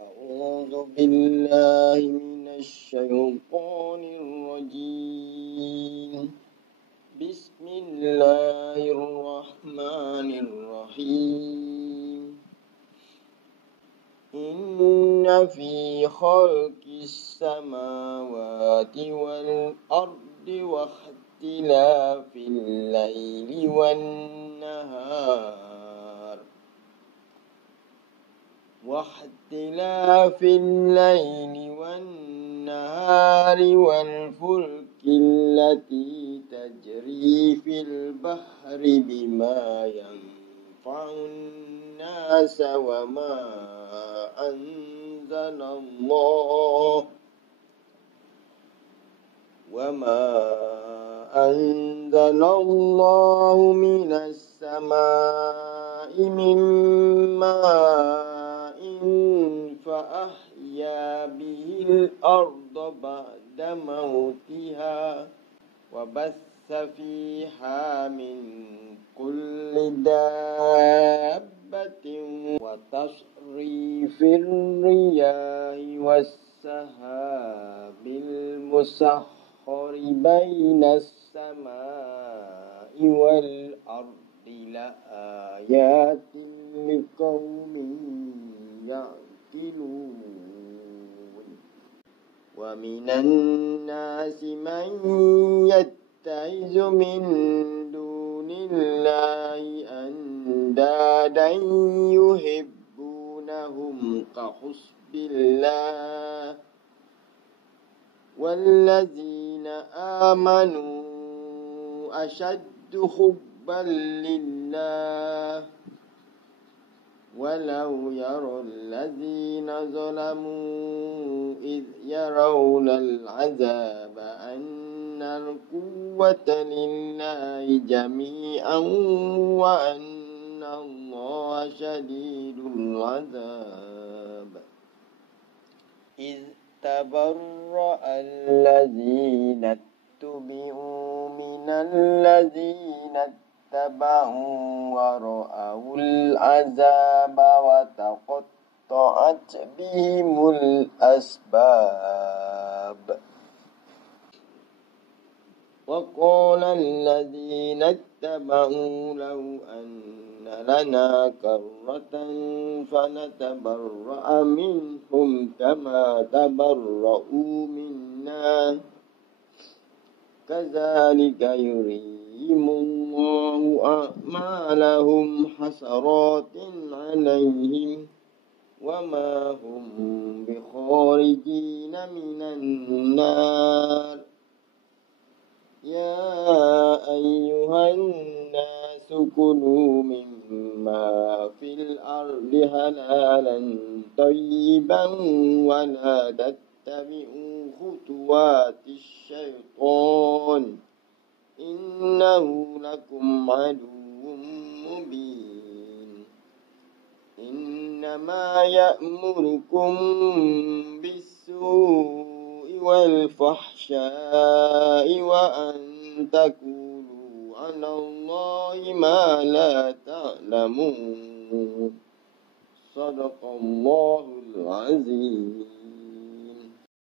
أعوذ بالله من الشيطان الرجيم. بسم الله الرحمن الرحيم. إن في خلق السماوات والأرض واختلاف الليل والنهار والفلك التي تجري في البحر بما ينفع الناس وما أنزل الله من السماء من ماء فأحيا به الأرض بعد موتها وبث فيها من كل دابة وتصريف الرياح والسحاب المسخر بين السماء والأرض لآيات لقوم يعقلون. ومن الناس من يتخذ من دون الله أندادا يحبونهم كحب الله والذين آمنوا أشد حبا لله ولو يرى الذين ظلموا إذ يرون العذاب أن القوة لله جميعا وأن الله شديد العذاب. إذ تبرأ الذين اتبعوا من الذين اتبعوا ورأوا العذاب وتقطعت بهم الأسباب. وقال الذين اتبعوا لو أن لنا كرة فنتبرأ منهم كما تبرؤوا منا كذلك يريهم الله أعمالهم حسرات عليهم وما هم بخارجين من النار. يا أيها الناس كلوا مما في الأرض حلالا طيبا ولا تتبعوا خطوات الشيطان إنه لكم عدو مبين. إنما يأمركم بالسوء والفحشاء وأن تقولوا على الله ما لا تعلمون. صدق الله العظيم.